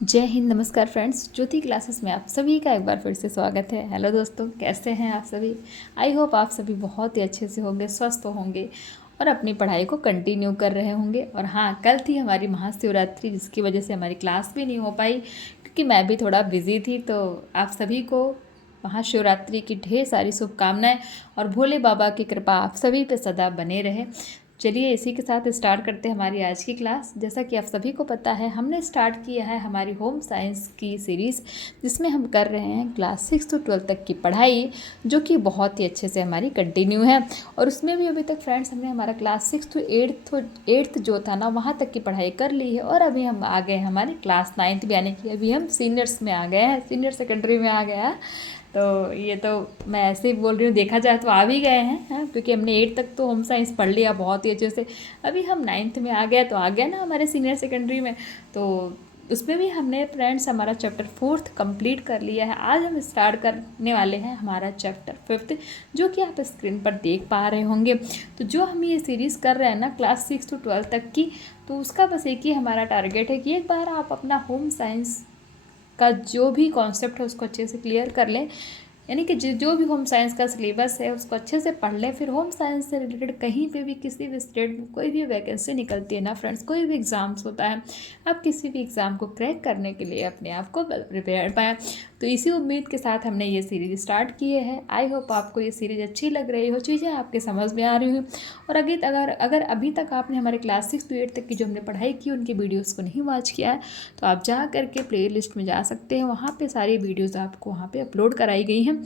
जय हिंद। नमस्कार फ्रेंड्स, ज्योति क्लासेस में आप सभी का एक बार फिर से स्वागत है। हेलो दोस्तों, कैसे हैं आप सभी? आई होप आप सभी बहुत ही अच्छे से होंगे, स्वस्थ होंगे और अपनी पढ़ाई को कंटिन्यू कर रहे होंगे। और हाँ, कल थी हमारी महाशिवरात्रि, जिसकी वजह से हमारी क्लास भी नहीं हो पाई क्योंकि मैं भी थोड़ा बिजी थी। तो आप सभी को महाशिवरात्रि की ढेर सारी शुभकामनाएं और भोले बाबा की कृपा आप सभी पे सदा बने रहे। चलिए इसी के साथ स्टार्ट करते हैं हमारी आज की क्लास। जैसा कि आप सभी को पता है, हमने स्टार्ट किया है हमारी होम साइंस की सीरीज़, जिसमें हम कर रहे हैं क्लास 6 to 12 तक की पढ़ाई, जो कि बहुत ही अच्छे से हमारी कंटिन्यू है। और उसमें भी अभी तक फ्रेंड्स हमने हमारा क्लास 6 to 8th जो था ना, वहाँ तक की पढ़ाई कर ली है। और अभी हम आ गए हमारी क्लास 9th भी, यानी कि अभी हम सीनियर्स में आ गए हैं, सीनियर सेकेंडरी में आ गया है। तो ये तो मैं ऐसे ही बोल रही हूँ, देखा जाए तो आ भी गए हैं, हाँ, क्योंकि हमने 8 तक तो होम साइंस पढ़ लिया बहुत ही अच्छे से। अभी हम 9th में आ गए तो आ गया ना हमारे सीनियर सेकेंडरी में। तो उसमें भी हमने फ्रेंड्स हमारा चैप्टर 4th कंप्लीट कर लिया है। आज हम स्टार्ट करने वाले हैं हमारा चैप्टर 5th, जो कि आप स्क्रीन पर देख पा रहे होंगे। तो जो हम ये सीरीज़ कर रहे हैं ना क्लास 6 to 12 तक की, तो उसका बस एक ही हमारा टारगेट है कि एक बार आप अपना होम साइंस का जो भी कॉन्सेप्ट है उसको अच्छे से क्लियर कर लें, यानी कि जो भी होम साइंस का सिलेबस है उसको अच्छे से पढ़ लें। फिर होम साइंस से रिलेटेड कहीं पे भी किसी भी स्टेट में कोई भी वैकेंसी निकलती है ना फ्रेंड्स, कोई भी एग्ज़ाम्स होता है, आप किसी भी एग्ज़ाम को क्रैक करने के लिए अपने आप को प्रिपेयर पाएँ। तो इसी उम्मीद के साथ हमने ये सीरीज़ स्टार्ट की है। आई होप आपको ये सीरीज़ अच्छी लग रही हो, चीज़ें आपके समझ में आ रही हो। और अगर अभी तक आपने हमारे क्लास 6 to 8 तक की जो हमने पढ़ाई की उनकी वीडियोज़ को नहीं वॉच किया है, तो आप जा करके प्ले लिस्ट में जा सकते हैं। वहाँ पे सारी वीडियोज़ आपको वहाँ पे अपलोड कराई गई हैं,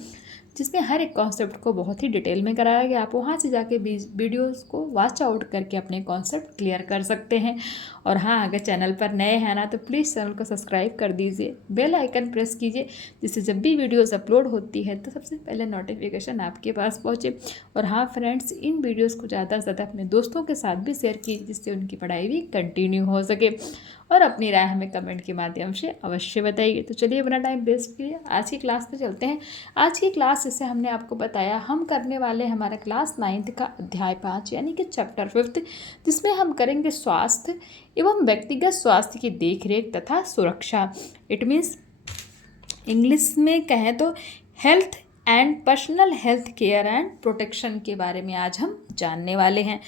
जिसमें हर एक कॉन्सेप्ट को बहुत ही डिटेल में कराया गया। आप वहाँ से जाके वीडियोस को वॉच आउट करके अपने कॉन्सेप्ट क्लियर कर सकते हैं। और हाँ, अगर चैनल पर नए हैं ना, तो प्लीज़ चैनल को सब्सक्राइब कर दीजिए, बेल आइकन प्रेस कीजिए, जिससे जब भी वीडियोस अपलोड होती है तो सबसे पहले नोटिफिकेशन आपके पास पहुँचे। और हाँ फ्रेंड्स, इन वीडियोज़ को ज़्यादा से ज़्यादा अपने दोस्तों के साथ भी शेयर कीजिए, जिससे उनकी पढ़ाई भी कंटिन्यू हो सके। और अपनी राय हमें कमेंट के माध्यम से अवश्य बताइए। तो चलिए बिना टाइम वेस्ट किए आज की क्लास पे चलते हैं। आज की क्लास, जैसे हमने आपको बताया, हम करने वाले हमारा क्लास 9th का अध्याय 5 यानी कि चैप्टर 5, जिसमें हम करेंगे स्वास्थ्य एवं व्यक्तिगत स्वास्थ्य की देखरेख तथा सुरक्षा। इट मीन्स इंग्लिश में कहें तो health and personal health care and protection के बारे में आज हम जानने वाले हैं।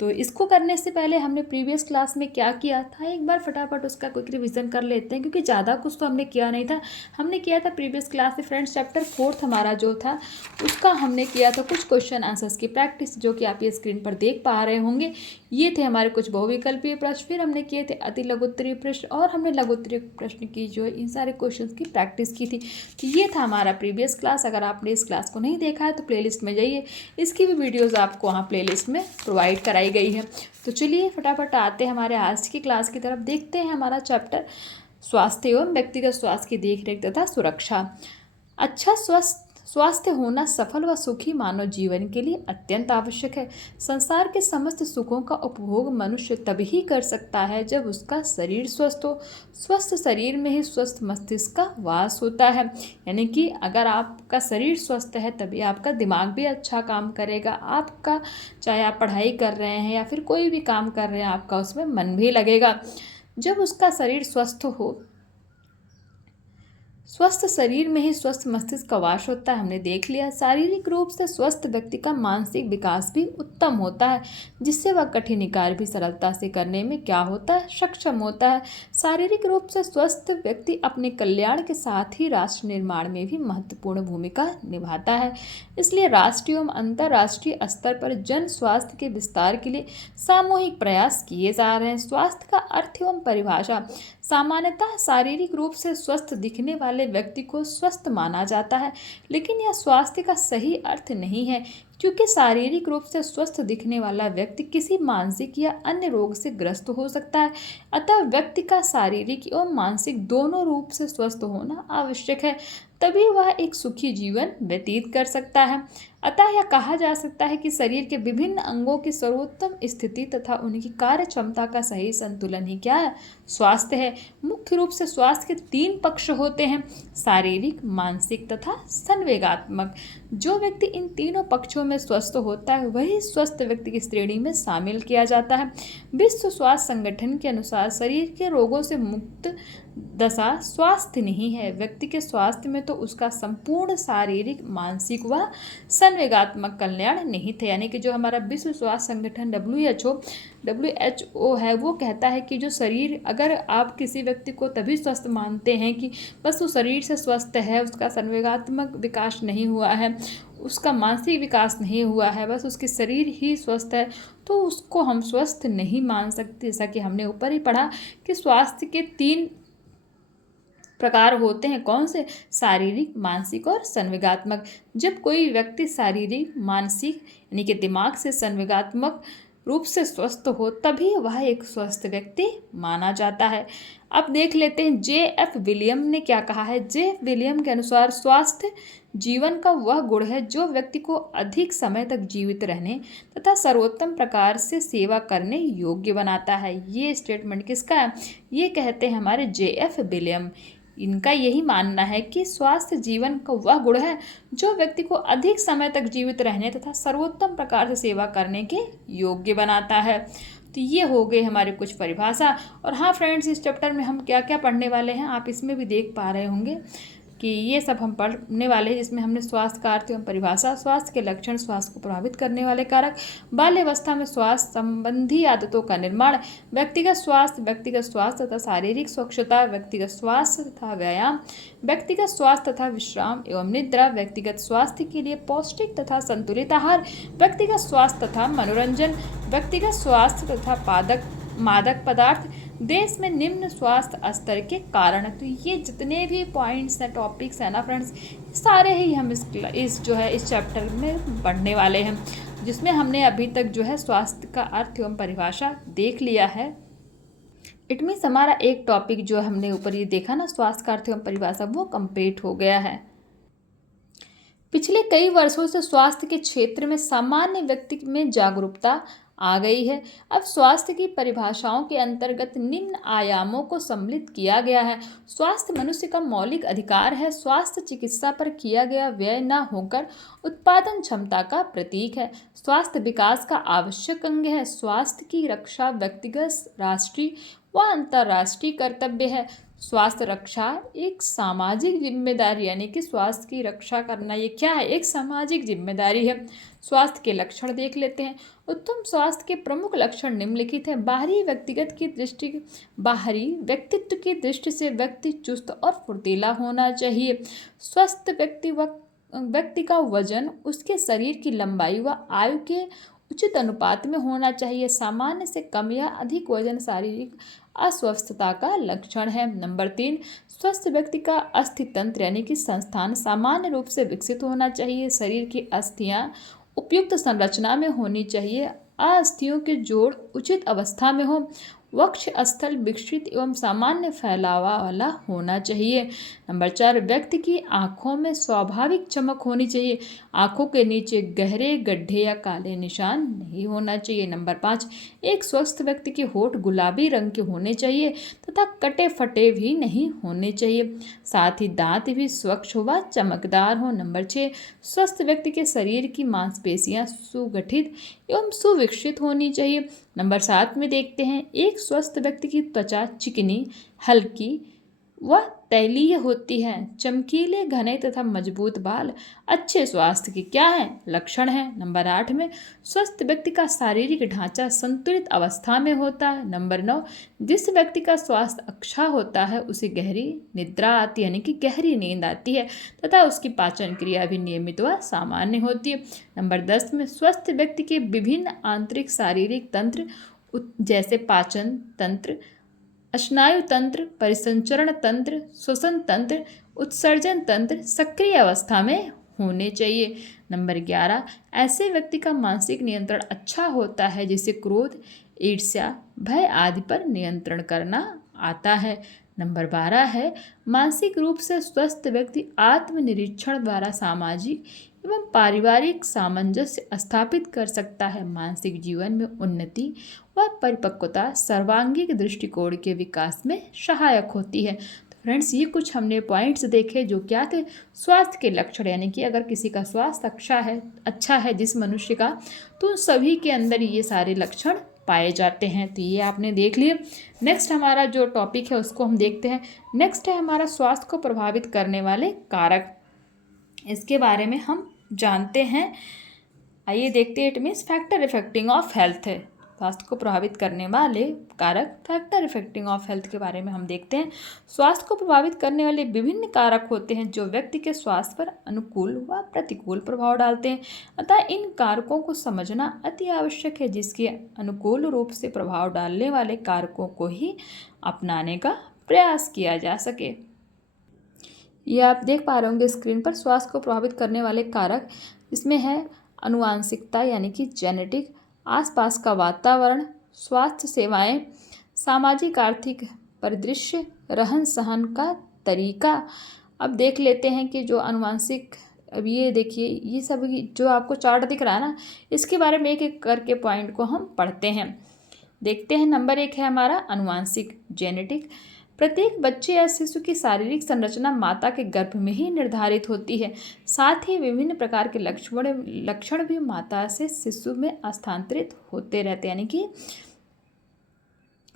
तो इसको करने से पहले हमने प्रीवियस क्लास में क्या किया था, एक बार फटाफट उसका क्विक रिवीजन कर लेते हैं, क्योंकि ज़्यादा कुछ तो हमने किया नहीं था। हमने किया था प्रीवियस क्लास में फ्रेंड्स चैप्टर 4th हमारा जो था, उसका हमने किया था कुछ क्वेश्चन आंसर्स की प्रैक्टिस, जो कि आप ये स्क्रीन पर देख पा रहे होंगे। ये थे हमारे कुछ बहुविकल्पीय प्रश्न, फिर हमने किए थे अति लघुत्तरीय प्रश्न, और हमने लघुत्तरीय प्रश्न की जो इन सारे क्वेश्चन की प्रैक्टिस की थी। तो ये था हमारा प्रीवियस क्लास। अगर आपने इस क्लास को नहीं देखा है तो प्लेलिस्ट में जाइए, इसकी भी वीडियोज़ आपको वहाँ प्लेलिस्ट में प्रोवाइड कराई गई है। तो चलिए फटाफट आते हैं हमारे आज की क्लास की तरफ। देखते हैं हमारा चैप्टर स्वास्थ्य एवं व्यक्तिगत स्वास्थ्य की देखरेख तथा सुरक्षा। अच्छा स्वास्थ्य होना सफल व सुखी मानव जीवन के लिए अत्यंत आवश्यक है। संसार के समस्त सुखों का उपभोग मनुष्य तभी कर सकता है जब उसका शरीर स्वस्थ हो। स्वस्थ शरीर में ही स्वस्थ मस्तिष्क का वास होता है, यानी कि अगर आपका शरीर स्वस्थ है तभी आपका दिमाग भी अच्छा काम करेगा। आपका, चाहे आप पढ़ाई कर रहे हैं या फिर कोई भी काम कर रहे हैं, आपका उसमें मन भी लगेगा। जब उसका शरीर स्वस्थ हो, स्वस्थ शरीर में ही स्वस्थ मस्तिष्क का वास होता है। हमने देख लिया, शारीरिक रूप से स्वस्थ व्यक्ति का मानसिक विकास भी उत्तम होता है, जिससे वह कठिन कार्य भी सरलता से करने में क्या होता है, सक्षम होता है। शारीरिक रूप से स्वस्थ व्यक्ति अपने कल्याण के साथ ही राष्ट्र निर्माण में भी महत्वपूर्ण भूमिका निभाता है। इसलिए राष्ट्रीय एवं अंतर्राष्ट्रीय स्तर पर जन स्वास्थ्य के विस्तार के लिए सामूहिक प्रयास किए जा रहे हैं। स्वास्थ्य का अर्थ एवं परिभाषा। सामान्यतः शारीरिक रूप से स्वस्थ दिखने वाले व्यक्ति को स्वस्थ माना जाता है, लेकिन यह स्वास्थ्य का सही अर्थ नहीं है, क्योंकि शारीरिक रूप से स्वस्थ दिखने वाला व्यक्ति किसी मानसिक या अन्य रोग से ग्रस्त हो सकता है। अतः व्यक्ति का शारीरिक एवं मानसिक दोनों रूप से स्वस्थ होना आवश्यक है, तभी वह एक सुखी जीवन व्यतीत कर सकता है। अतः यह कहा जा सकता है कि शरीर के विभिन्न अंगों की सर्वोत्तम स्थिति तथा उनकी कार्य क्षमता का सही संतुलन ही क्या है, स्वास्थ्य है। मुख्य रूप से स्वास्थ्य के 3 पक्ष होते हैं, शारीरिक, मानसिक तथा संवेगात्मक। जो व्यक्ति इन तीनों पक्षों में स्वस्थ होता है वही स्वस्थ व्यक्ति की श्रेणी में शामिल किया जाता है। विश्व स्वास्थ्य संगठन के अनुसार शरीर के रोगों से मुक्त दशा स्वास्थ्य नहीं है। व्यक्ति के स्वास्थ्य में तो उसका संपूर्ण शारीरिक, मानसिक व संवेगात्मक कल्याण निहित है। यानी कि जो हमारा विश्व स्वास्थ्य संगठन WHO है, वो कहता है कि जो शरीर, अगर आप किसी व्यक्ति को तभी स्वस्थ मानते हैं कि बस वो शरीर से स्वस्थ है, उसका संवेगात्मक विकास नहीं हुआ है, उसका मानसिक विकास नहीं हुआ है, बस उसकी शरीर ही स्वस्थ है, तो उसको हम स्वस्थ नहीं मान सकते। जैसा कि हमने ऊपर ही पढ़ा कि स्वास्थ्य के 3 प्रकार होते हैं। कौन से? शारीरिक, मानसिक और संवेगात्मक। जब कोई व्यक्ति शारीरिक, मानसिक यानी कि दिमाग से संवेगात्मक रूप से स्वस्थ हो, तभी वह एक स्वस्थ व्यक्ति माना जाता है। अब देख लेते हैं JF विलियम ने क्या कहा है। JF विलियम के अनुसार स्वास्थ्य जीवन का वह गुण है जो व्यक्ति को अधिक समय तक जीवित रहने तथा सर्वोत्तम प्रकार से सेवा करने योग्य बनाता है। ये स्टेटमेंट किसका है? ये कहते हैं हमारे JF विलियम। इनका यही मानना है कि स्वास्थ्य जीवन का वह गुण है जो व्यक्ति को अधिक समय तक जीवित रहने तथा सर्वोत्तम प्रकार से सेवा करने के योग्य बनाता है। तो ये हो गए हमारे कुछ परिभाषा। और हाँ फ्रेंड्स, इस चैप्टर में हम क्या क्या पढ़ने वाले हैं आप इसमें भी देख पा रहे होंगे कि ये सब हम पढ़ने वाले हैं, जिसमें हमने स्वास्थ्य का अर्थ एवं परिभाषा, स्वास्थ्य के लक्षण, स्वास्थ्य को प्रभावित करने वाले कारक, बाल्यावस्था में स्वास्थ्य संबंधी आदतों का निर्माण, व्यक्तिगत स्वास्थ्य तथा शारीरिक स्वच्छता, व्यक्तिगत स्वास्थ्य तथा व्यायाम, व्यक्तिगत स्वास्थ्य तथा विश्राम एवं निद्रा, व्यक्तिगत स्वास्थ्य के लिए पौष्टिक तथा संतुलित आहार, व्यक्तिगत स्वास्थ्य तथा मनोरंजन, व्यक्तिगत स्वास्थ्य तथा मादक पदार्थ, देश में निम्न स्वास्थ्य स्तर के कारण। तो ये जितने भी पॉइंट्स हैं, टॉपिक्स हैं ना फ्रेंड्स, सारे ही हम इस चैप्टर में पढ़ने वाले हैं, जिसमें हमने अभी तक जो है स्वास्थ्य का अर्थ एवं परिभाषा देख लिया है। इट मीन्स हमारा एक टॉपिक जो हमने ऊपर ये देखा ना, स्वास्थ्य का अर्थ एवं परिभाषा, वो कंप्लीट हो गया है। पिछले कई वर्षों से स्वास्थ्य के क्षेत्र में सामान्य व्यक्ति में जागरूकता आ गई है। अब स्वास्थ्य की परिभाषाओं के अंतर्गत निम्न आयामों को सम्मिलित किया गया है। स्वास्थ्य मनुष्य का मौलिक अधिकार है। स्वास्थ्य चिकित्सा पर किया गया व्यय न होकर उत्पादन क्षमता का प्रतीक है। स्वास्थ्य विकास का आवश्यक अंग है। स्वास्थ्य की रक्षा व्यक्तिगत, राष्ट्रीय व अंतर्राष्ट्रीय कर्तव्य है। स्वास्थ्य रक्षा एक सामाजिक जिम्मेदारी, यानी कि स्वास्थ्य की रक्षा करना ये क्या है? एक सामाजिक जिम्मेदारी है। स्वास्थ्य के लक्षण देख लेते हैं। उत्तम स्वास्थ्य के प्रमुख लक्षण निम्नलिखित हैं। बाहरी व्यक्तित्व की दृष्टि से व्यक्ति चुस्त और फुर्तीला होना चाहिए। स्वस्थ व्यक्ति का वजन उसके शरीर की लंबाई व आयु के उचित अनुपात में होना चाहिए। सामान्य से कम या अधिक वजन शारीरिक अस्वस्थता का लक्षण है। नंबर 3, स्वस्थ व्यक्ति का अस्थि तंत्र यानी कि संस्थान सामान्य रूप से विकसित होना चाहिए। शरीर की अस्थियां उपयुक्त संरचना में होनी चाहिए। अस्थियों के जोड़ उचित अवस्था में हो। वक्ष स्थल विकसित एवं सामान्य फैलावा वाला होना चाहिए। नंबर 4, व्यक्ति की आंखों में स्वाभाविक चमक होनी चाहिए। आंखों के नीचे गहरे गड्ढे या काले निशान नहीं होना चाहिए। नंबर 5, एक स्वस्थ व्यक्ति के होठ गुलाबी रंग के होने चाहिए तथा कटे फटे भी नहीं होने चाहिए। साथ ही दांत भी स्वच्छ व चमकदार हो। नंबर 6, स्वस्थ व्यक्ति के शरीर की मांसपेशियां सुगठित एवं सुविकसित होनी चाहिए। नंबर 7 में देखते हैं, एक स्वस्थ व्यक्ति की त्वचा चिकनी, हल्की व तैलीय होती है। चमकीले, घने तथा मजबूत बाल अच्छे स्वास्थ्य के क्या हैं? लक्षण हैं। नंबर 8 में, स्वस्थ व्यक्ति का शारीरिक ढांचा संतुलित अवस्था में होता है। नंबर 9, जिस व्यक्ति का स्वास्थ्य अच्छा होता है उसे गहरी निद्रा आती है, यानी कि गहरी नींद आती है तथा उसकी पाचन क्रिया भी नियमित व सामान्य होती है। नंबर 10 में, स्वस्थ व्यक्ति के विभिन्न आंतरिक शारीरिक तंत्र जैसे पाचन तंत्र, स्नायु तंत्र, परिसंचरण तंत्र, श्वसन तंत्र, उत्सर्जन तंत्र सक्रिय अवस्था में होने चाहिए। नंबर 11, ऐसे व्यक्ति का मानसिक नियंत्रण अच्छा होता है जिसे क्रोध, ईर्ष्या, भय आदि पर नियंत्रण करना आता है। नंबर 12 है, मानसिक रूप से स्वस्थ व्यक्ति आत्मनिरीक्षण द्वारा सामाजिक एवं पारिवारिक सामंजस्य स्थापित कर सकता है। मानसिक जीवन में उन्नति व परिपक्वता सर्वांगीण दृष्टिकोण के विकास में सहायक होती है। तो फ्रेंड्स, ये कुछ हमने पॉइंट्स देखे जो क्या थे? स्वास्थ्य के लक्षण, यानी कि अगर किसी का स्वास्थ्य अच्छा है जिस मनुष्य का, तो सभी के अंदर ये सारे लक्षण पाए जाते हैं। तो ये आपने देख लिया। नेक्स्ट हमारा जो टॉपिक है उसको हम देखते हैं। नेक्स्ट है हमारा स्वास्थ्य को प्रभावित करने वाले कारक। इसके बारे में हम जानते हैं। आइए देखते हैं। It means factor affecting of health है। स्वास्थ्य को प्रभावित करने वाले कारक, फैक्टर इफेक्टिंग ऑफ हेल्थ के बारे में हम देखते हैं। स्वास्थ्य को प्रभावित करने वाले विभिन्न कारक होते हैं जो व्यक्ति के स्वास्थ्य पर अनुकूल व प्रतिकूल प्रभाव डालते हैं। अतः इन कारकों को समझना अति आवश्यक है, जिसके अनुकूल रूप से प्रभाव डालने वाले कारकों को ही अपनाने का प्रयास किया जा सके। ये आप देख पा रहे होंगे स्क्रीन पर। स्वास्थ्य को प्रभावित करने वाले कारक इसमें है आनुवांशिकता यानी कि जेनेटिक, आसपास का वातावरण, स्वास्थ्य सेवाएं, सामाजिक आर्थिक परिदृश्य, रहन सहन का तरीका। अब देख लेते हैं कि जो आनुवांशिक, अब ये देखिए ये सब जो आपको चार्ट दिख रहा है ना, इसके बारे में एक एक करके पॉइंट को हम पढ़ते हैं। देखते हैं। नंबर 1 है हमारा आनुवांशिक, जेनेटिक। प्रत्येक बच्चे या शिशु की शारीरिक संरचना माता के गर्भ में ही निर्धारित होती है। साथ ही विभिन्न प्रकार के लक्षण भी माता से शिशु में स्थानांतरित होते रहते हैं, यानी कि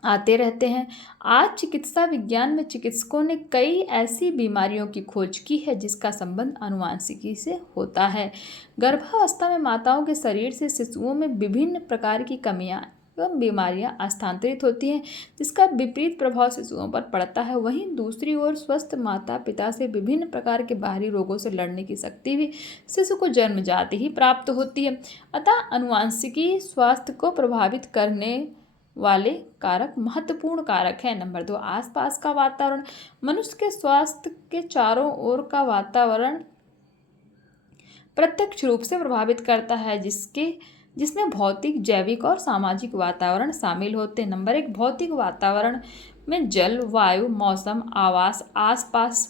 आते रहते हैं। आज चिकित्सा विज्ञान में चिकित्सकों ने कई ऐसी बीमारियों की खोज की है जिसका संबंध आनुवांशिकी से होता है। गर्भावस्था में माताओं के शरीर से शिशुओं में विभिन्न प्रकार की कमियां एवं बीमारियां स्थानांतरित होती हैं, जिसका विपरीत प्रभाव शिशुओं पर पड़ता है। वहीं दूसरी ओर स्वस्थ माता पिता से विभिन्न प्रकार के बाहरी रोगों से लड़ने की शक्ति भी शिशु को जन्मजात ही प्राप्त होती है। अतः आनुवांशिकी स्वास्थ्य को प्रभावित करने वाले कारक महत्वपूर्ण कारक है। नंबर 2, आसपास का वातावरण। मनुष्य के स्वास्थ्य के चारों ओर का वातावरण प्रत्यक्ष रूप से प्रभावित करता है, जिसमें भौतिक, जैविक और सामाजिक वातावरण शामिल होते हैं। नंबर 1, भौतिक वातावरण में जल, वायु, मौसम, आवास, आसपास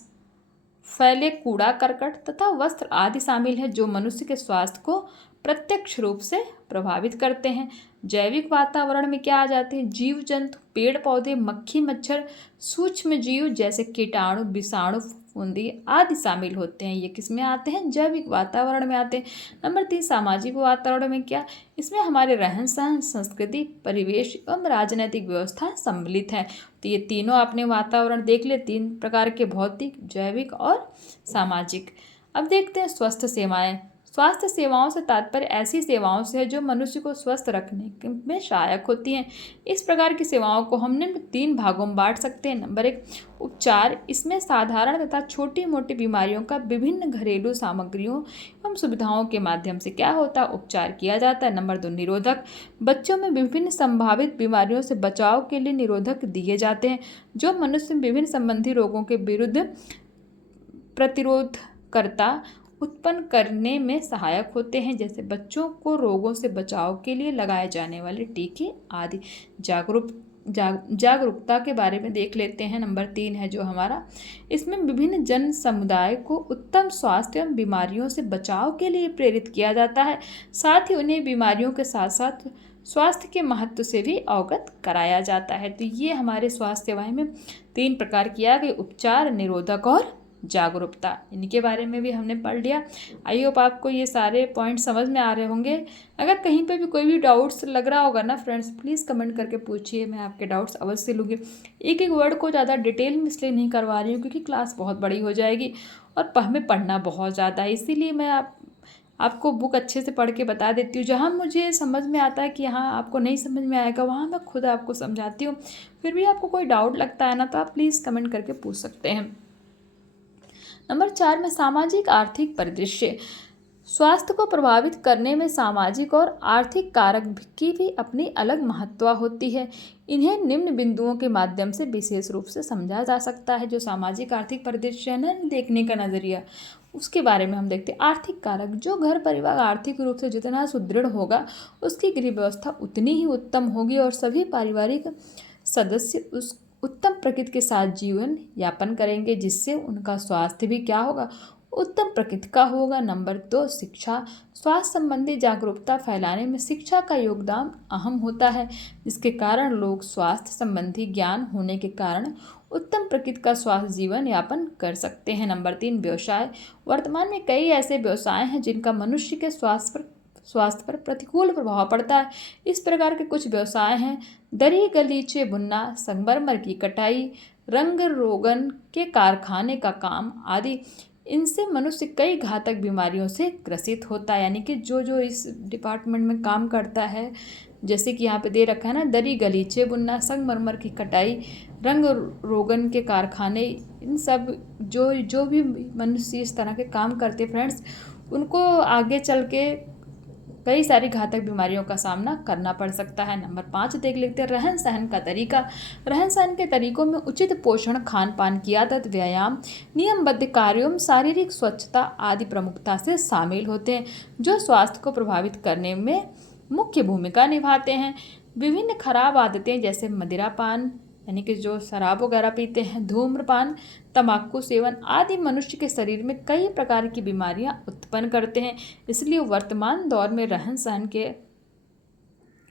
फैले कूड़ा करकट तथा वस्त्र आदि शामिल है, जो मनुष्य के स्वास्थ्य को प्रत्यक्ष रूप से प्रभावित करते हैं। जैविक वातावरण में क्या आ जाते हैं? जीव जंतु, पेड़ पौधे, मक्खी मच्छर, सूक्ष्म जीव जैसे कीटाणु, विषाणु, फफूंदी आदि शामिल होते हैं। ये किस में आते हैं? जैविक वातावरण में आते हैं। नंबर 3, सामाजिक वातावरण में क्या? इसमें हमारे रहन सहन, संस्कृति, परिवेश एवं राजनीतिक व्यवस्था सम्मिलित है। तो ये तीनों आपने वातावरण देख ले, 3 प्रकार के, भौतिक, जैविक और सामाजिक। अब देखते हैं स्वास्थ्य सेवाएं। स्वास्थ्य सेवाओं से तात्पर्य ऐसी सेवाओं से है जो मनुष्य को स्वस्थ रखने में सहायक होती हैं। इस प्रकार की सेवाओं को हम निम्न 3 भागों में बांट सकते हैं। नंबर 1, उपचार। इसमें साधारण तथा छोटी मोटी बीमारियों का विभिन्न घरेलू सामग्रियों एवं सुविधाओं के माध्यम से क्या होता है? उपचार किया जाता है। नंबर 2, निरोधक। बच्चों में विभिन्न संभावित बीमारियों से बचाव के लिए निरोधक दिए जाते हैं, जो मनुष्य में विभिन्न संबंधी रोगों के विरुद्ध प्रतिरोधकर्ता उत्पन्न करने में सहायक होते हैं, जैसे बच्चों को रोगों से बचाव के लिए लगाए जाने वाले टीके आदि। जागरूकता के बारे में देख लेते हैं। नंबर 3 है जो हमारा, इसमें विभिन्न जन समुदाय को उत्तम स्वास्थ्य एवं बीमारियों से बचाव के लिए प्रेरित किया जाता है। साथ ही उन्हें बीमारियों के साथ साथ स्वास्थ्य के महत्व से भी अवगत कराया जाता है। तो ये हमारे स्वास्थ्य सेवाएं में 3 प्रकार किया गया: उपचार, निरोधक और जागरूकता। इनके बारे में भी हमने पढ़ लिया। आई होप आपको ये सारे पॉइंट समझ में आ रहे होंगे। अगर कहीं पे भी कोई भी डाउट्स लग रहा होगा ना फ्रेंड्स, प्लीज़ कमेंट करके पूछिए, मैं आपके डाउट्स अवश्य लूँगी। एक एक वर्ड को ज़्यादा डिटेल में इसलिए नहीं करवा रही हूँ क्योंकि क्लास बहुत बड़ी हो जाएगी और हमें पढ़ना बहुत ज़्यादा है, इसीलिए मैं आपको बुक अच्छे से पढ़ के बता देती हूँ। जहाँ मुझे समझ में आता है कि हाँ आपको नहीं समझ में आएगा, वहाँ मैं खुद आपको समझाती हूँ। फिर भी आपको कोई डाउट लगता है ना, तो आप प्लीज़ कमेंट करके पूछ सकते हैं। नंबर 4 में सामाजिक आर्थिक परिदृश्य। स्वास्थ्य को प्रभावित करने में सामाजिक और आर्थिक कारक की भी अपनी अलग महत्व होती है। इन्हें निम्न बिंदुओं के माध्यम से विशेष रूप से समझा जा सकता है। जो सामाजिक आर्थिक परिदृश्य है ना, देखने का नज़रिया, उसके बारे में हम देखते हैं। आर्थिक कारक, जो घर परिवार आर्थिक रूप से जितना सुदृढ़ होगा उसकी गृह व्यवस्था उतनी ही उत्तम होगी और सभी पारिवारिक सदस्य उस उत्तम प्रकृति के साथ जीवन यापन करेंगे, जिससे उनका स्वास्थ्य भी क्या होगा? उत्तम प्रकृति का होगा। नंबर 2, शिक्षा। स्वास्थ्य संबंधी जागरूकता फैलाने में शिक्षा का योगदान अहम होता है, जिसके कारण लोग स्वास्थ्य संबंधी ज्ञान होने के कारण उत्तम प्रकृति का स्वास्थ्य जीवन यापन कर सकते हैं। नंबर 3, व्यवसाय। वर्तमान में कई ऐसे व्यवसाय हैं जिनका मनुष्य के स्वास्थ्य पर स्वास्थ्य पर प्रतिकूल प्रभाव पड़ता है। इस प्रकार के कुछ व्यवसाय हैं: दरी गलीचे बुनना, संगमरमर की कटाई, रंग रोगन के कारखाने का काम आदि। इनसे मनुष्य कई घातक बीमारियों से ग्रसित होता है। यानी कि जो जो इस डिपार्टमेंट में काम करता है, जैसे कि यहाँ पे दे रखा है ना, दरी गलीचे बुनना, संगमरमर की कटाई, रंग रोगन के कारखाने, इन सब जो जो भी मनुष्य इस तरह के काम करते फ्रेंड्स, उनको आगे चल के कई सारी घातक बीमारियों का सामना करना पड़ सकता है। नंबर 5 देख लेते हैं, रहन सहन का तरीका। रहन सहन के तरीकों में उचित पोषण, खान पान की आदत, व्यायाम, नियमबद्ध कार्यों, शारीरिक स्वच्छता आदि प्रमुखता से शामिल होते हैं, जो स्वास्थ्य को प्रभावित करने में मुख्य भूमिका निभाते हैं। विभिन्न खराब आदतें जैसे मदिरापान, यानी कि जो शराब वगैरह पीते हैं, धूम्रपान, तंबाकू सेवन आदि मनुष्य के शरीर में कई प्रकार की बीमारियां उत्पन्न करते हैं। इसलिए वर्तमान दौर में रहन सहन के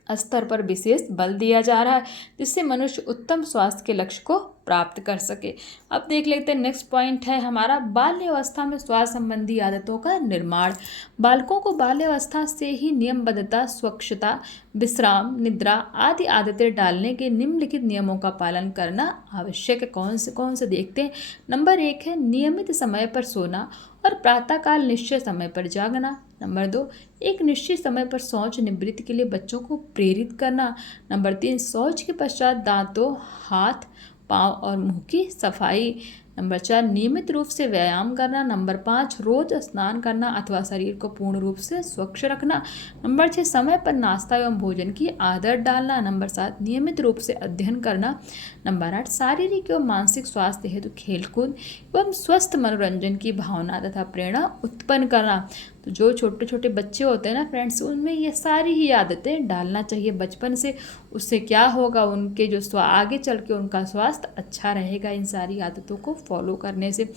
स्तर पर विशेष बल दिया जा रहा है, जिससे मनुष्य उत्तम स्वास्थ्य के लक्ष्य को प्राप्त कर सके। अब देख लेते हैं, नेक्स्ट पॉइंट है हमारा, बाल्यावस्था में स्वास्थ्य संबंधी आदतों का निर्माण। बालकों को बाल्यावस्था से ही नियमबद्धता, स्वच्छता, विश्राम, निद्रा आदि आदतें डालने के निम्नलिखित नियमों का पालन करना आवश्यक है। कौन से देखते हैं। नंबर 1 है नियमित समय पर सोना और प्रातःकाल निश्चित समय पर जागना। नंबर 2, एक निश्चित समय पर शौच निवृत्ति के लिए बच्चों को प्रेरित करना। नंबर 3, शौच के पश्चात दांतों, हाथ, पाँव और मुंह की सफाई। नंबर 4, नियमित रूप से व्यायाम करना। नंबर 5, रोज स्नान करना अथवा शरीर को पूर्ण रूप से स्वच्छ रखना। नंबर 6, समय पर नाश्ता एवं भोजन की आदत डालना। नंबर 7, नियमित रूप से अध्ययन करना। नंबर 8, शारीरिक एवं मानसिक स्वास्थ्य हेतु खेलकूद एवं स्वस्थ मनोरंजन की भावना तथा प्रेरणा उत्पन्न करना। तो जो छोटे छोटे बच्चे होते हैं ना फ्रेंड्स, उनमें ये सारी ही आदतें डालना चाहिए बचपन से। उससे क्या होगा, उनके जो आगे चल के उनका स्वास्थ्य अच्छा रहेगा इन सारी आदतों को फॉलो करने से।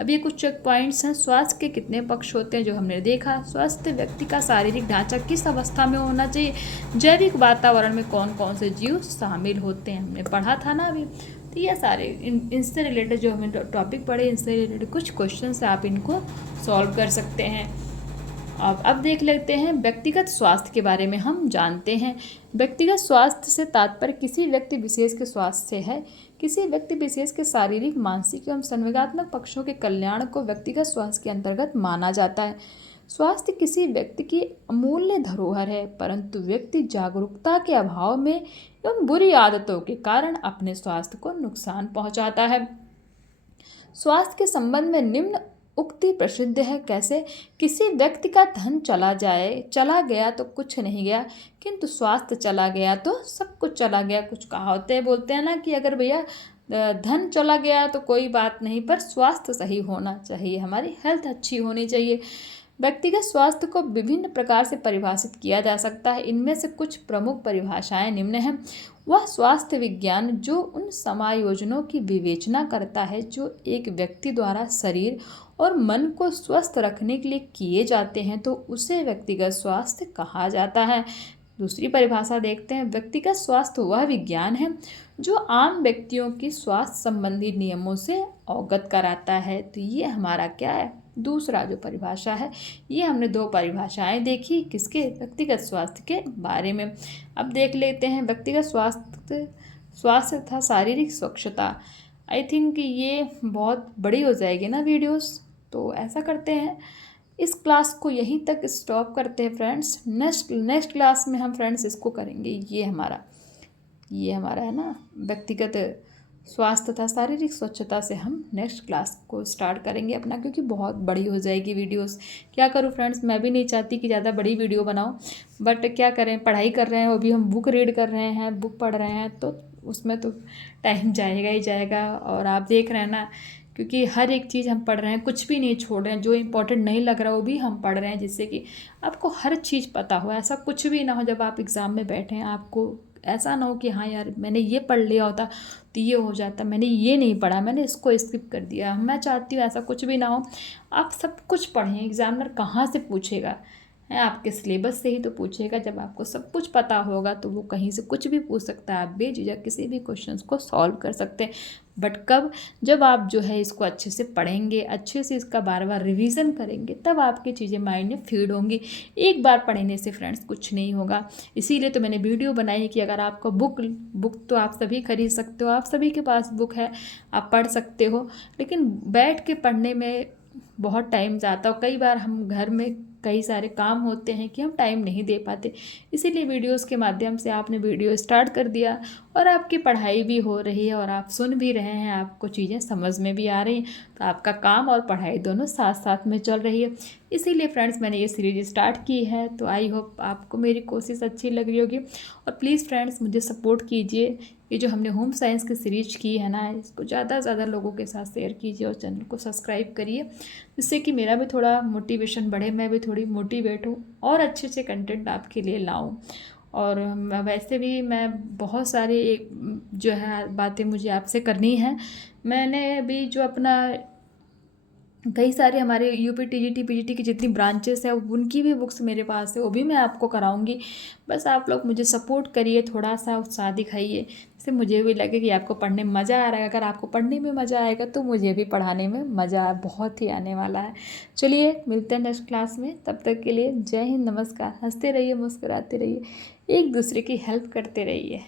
अब ये कुछ चेक पॉइंट्स हैं। स्वास्थ्य के कितने पक्ष होते हैं जो हमने देखा। स्वस्थ व्यक्ति का शारीरिक ढांचा किस अवस्था में होना चाहिए। जैविक वातावरण में कौन कौन से जीव शामिल होते हैं, हमने पढ़ा था ना अभी। तो ये सारे इनसे रिलेटेड जो हमने टॉपिक पढ़े, इनसे रिलेटेड कुछ क्वेश्चन से आप इनको सॉल्व कर सकते हैं। अब देख लेते हैं व्यक्तिगत स्वास्थ्य के बारे में हम जानते हैं। व्यक्तिगत स्वास्थ्य से तात्पर्य किसी व्यक्ति विशेष के स्वास्थ्य से है। किसी व्यक्ति विशेष के शारीरिक, मानसिक एवं संवेगात्मक पक्षों के कल्याण को व्यक्तिगत स्वास्थ्य के अंतर्गत माना जाता है। स्वास्थ्य किसी व्यक्ति की अमूल्य धरोहर है, परंतु व्यक्ति जागरूकता के अभाव में एवं बुरी आदतों के कारण अपने स्वास्थ्य को नुकसान पहुंचाता है। स्वास्थ्य के संबंध में निम्न उक्ति प्रसिद्ध है। कैसे? किसी व्यक्ति का धन चला गया तो कुछ नहीं गया, किंतु स्वास्थ्य चला गया तो सब कुछ चला गया। कुछ कहावतें बोलते हैं ना कि अगर भैया धन चला गया तो कोई बात नहीं, पर स्वास्थ्य सही होना चाहिए, हमारी हेल्थ अच्छी होनी चाहिए। व्यक्तिगत स्वास्थ्य को विभिन्न प्रकार से परिभाषित किया जा सकता है। इनमें से कुछ प्रमुख परिभाषाएं निम्न हैं। वह स्वास्थ्य विज्ञान जो उन समायोजनों की विवेचना करता है जो एक व्यक्ति द्वारा शरीर और मन को स्वस्थ रखने के लिए किए जाते हैं, तो उसे व्यक्तिगत स्वास्थ्य कहा जाता है। दूसरी परिभाषा देखते हैं। व्यक्तिगत स्वास्थ्य वह विज्ञान है जो आम व्यक्तियों की स्वास्थ्य संबंधी नियमों से अवगत कराता है। तो ये हमारा क्या है, दूसरा जो परिभाषा है। ये हमने 2 परिभाषाएं देखी किसके, व्यक्तिगत स्वास्थ्य के बारे में। अब देख लेते हैं व्यक्तिगत स्वास्थ्य तथा शारीरिक स्वच्छता। आई थिंक ये बहुत बड़ी हो जाएगी ना वीडियोस, तो ऐसा करते हैं इस क्लास को यहीं तक स्टॉप करते हैं फ्रेंड्स। नेक्स्ट क्लास में हम फ्रेंड्स इसको करेंगे। ये हमारा है ना व्यक्तिगत स्वास्थ्य तथा शारीरिक स्वच्छता से हम नेक्स्ट क्लास को स्टार्ट करेंगे अपना, क्योंकि बहुत बड़ी हो जाएगी वीडियोस। क्या करूँ फ्रेंड्स, मैं भी नहीं चाहती कि ज़्यादा बड़ी वीडियो बनाऊँ, बट क्या करें, पढ़ाई कर रहे हैं, अभी हम बुक रीड कर रहे हैं, बुक पढ़ रहे हैं, तो उसमें तो टाइम जाएगा ही जाएगा। और आप देख रहे हैं ना, क्योंकि हर एक चीज़ हम पढ़ रहे हैं, कुछ भी नहीं छोड़ रहे हैं, जो इम्पोर्टेंट नहीं लग रहा वो भी हम पढ़ रहे हैं, जिससे कि आपको हर चीज़ पता हो। ऐसा कुछ भी ना हो जब आप एग्ज़ाम में बैठे हैं, आपको ऐसा ना हो कि हाँ यार मैंने ये पढ़ लिया होता तो ये हो जाता, मैंने ये नहीं पढ़ा, मैंने इसको स्किप कर दिया। मैं चाहती हूँ ऐसा कुछ भी ना हो, आप सब कुछ पढ़ें। एग्जामिनर कहाँ से पूछेगा, है, आपके सिलेबस से ही तो पूछेगा। जब आपको सब कुछ पता होगा तो वो कहीं से कुछ भी पूछ सकता है, आप बेझिझक किसी भी क्वेश्चंस को सॉल्व कर सकते हैं। बट कब? जब आप जो है इसको अच्छे से पढ़ेंगे, अच्छे से इसका बार बार रिवीजन करेंगे, तब आपकी चीज़ें माइंड में फीड होंगी। एक बार पढ़ने से फ्रेंड्स कुछ नहीं होगा। इसीलिए तो मैंने वीडियो बनाई कि अगर आपको बुक तो आप सभी खरीद सकते हो, आप सभी के पास बुक है, आप पढ़ सकते हो, लेकिन बैठ के पढ़ने में बहुत टाइम जाता है। कई बार हम घर में कई सारे काम होते हैं कि हम टाइम नहीं दे पाते। इसीलिए वीडियोस के माध्यम से आपने वीडियो स्टार्ट कर दिया और आपकी पढ़ाई भी हो रही है और आप सुन भी रहे हैं, आपको चीज़ें समझ में भी आ रही हैं, तो आपका काम और पढ़ाई दोनों साथ साथ में चल रही है। इसीलिए फ्रेंड्स मैंने ये सीरीज स्टार्ट की है। तो आई होप आपको मेरी कोशिश अच्छी लग रही होगी। और प्लीज़ फ्रेंड्स मुझे सपोर्ट कीजिए। ये जो हमने होम साइंस की सीरीज की है ना, इसको ज़्यादा से ज़्यादा लोगों के साथ शेयर कीजिए और चैनल को सब्सक्राइब करिए, जिससे कि मेरा भी थोड़ा मोटिवेशन बढ़े, मैं भी थोड़ी मोटिवेट हूँ और अच्छे अच्छे कंटेंट आपके लिए लाऊं। और वैसे भी मैं बहुत सारी एक जो है बातें मुझे आपसे करनी है। मैंने भी जो अपना कई सारे हमारे यूपी टीजीटी पीजीटी की जितनी ब्रांचेस है उनकी भी बुक्स मेरे पास है, वो भी मैं आपको कराऊंगी। बस आप लोग मुझे सपोर्ट करिए, थोड़ा सा उत्साह दिखाइए, जिससे मुझे भी लगे कि आपको पढ़ने में मज़ा आ रहा है। अगर आपको पढ़ने में मज़ा आएगा तो मुझे भी पढ़ाने में मज़ा बहुत ही आने वाला है। चलिए मिलते हैं नेक्स्ट क्लास में, तब तक के लिए जय हिंद, नमस्कार। हंसते रहिए, मुस्कुराते रहिए, एक दूसरे की हेल्प करते रहिए।